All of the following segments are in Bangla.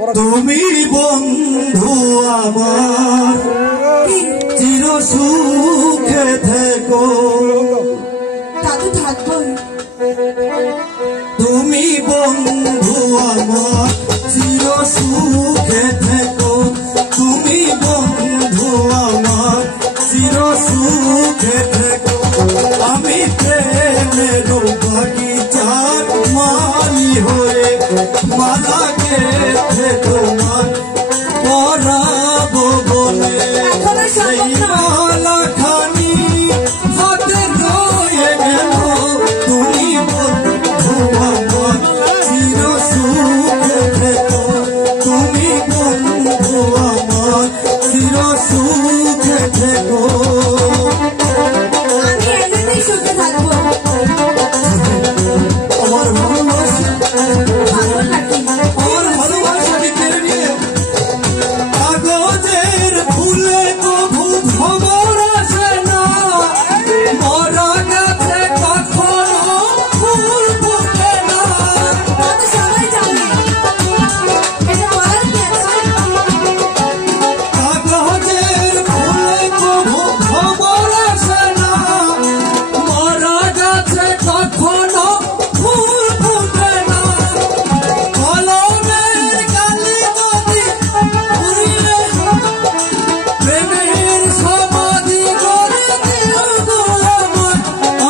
তুমি বন্ধু আমার চির সুখে থেকো দাদু থাকবো তুমি বন্ধু আমার চির সুখে থেকো তুমি বন্ধু আমার চির সুখে থেকো আমি প্রেমের বাগিচার মালি হয়ে মালা গেঁথে তোমার পরাবো বলে সেই মালা খানি হাতে রয়ে গেল তুমি বন্ধু আমার চির সুখে থেকো তুমি বন্ধু আমার চির সুখে থেকো আমি এমনিতেই সুখে থাকবো আমার ভালোবাসা ভালো লাগে আমার ভালোবাসাকে কেড়ে নিয়ে কাগজের ফুলে কভু খবর আসে না মরা গেছে কখনো ফুল ফোটে না দাদু সবাই জানে এটা বলার কি আছে কাগজের ফুলে কভু খবর আসে না মরা গেছে কখনো ফুল ফোটে না কলমের কালি যদি উড়িয়ে প্রেমের সমাধি করে দিও গো আমার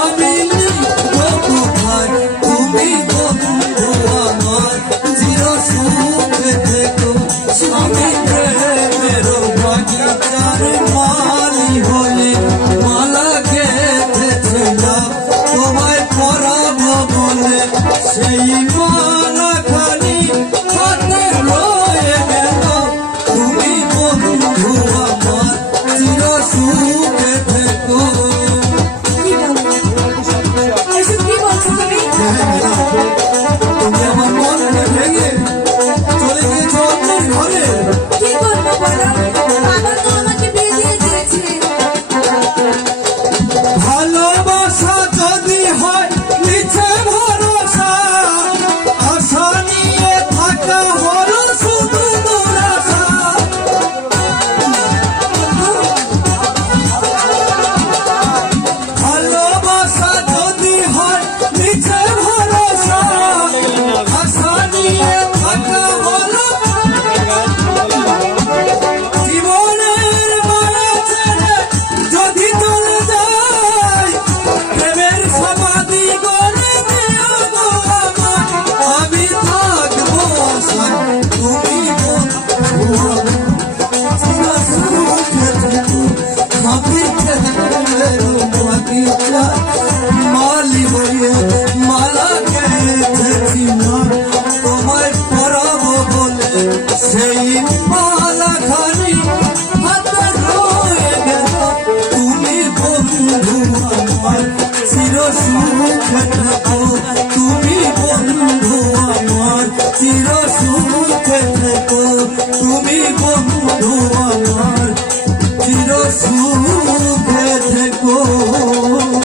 আমি লিখব কোথায় তুমি বন্ধু আমার চির সুখে থেকো আমি প্রেমের বাগিচার মালি হয়ে মালা গেঁথেছিলাম তোমায় পরাবো বলে সেই মালা খানি হাতে রয়ে গেল তুমি বন্ধু আমার চির সুখে থেকো কি বলছো এসব কি বলছো তুমি তুমি আমার মনকে ভেঙে চলে গিয়েছো অন্যের ঘরে কি বলবো বলো বাবা তো আমাকে বিয়ে দিয়ে দিয়েছে ভালোবাসা যদি হয় নিচে ভরসা আশা নিয়ে থাকা হলো শুধু দুরাশা ভালোবাসা যদি হয় নিচে ভরসা আশা নিয়ে থাকা হলো জীবনের মায়া ছেড়ে যদি চলে যায় প্রেমের সমাধি করে দিও গো আমার আমি থাকবো আশায় তুমি বন্ধু আমার চির সুখে থেকো আমি প্রেমের বাগিচার মালি হয়ে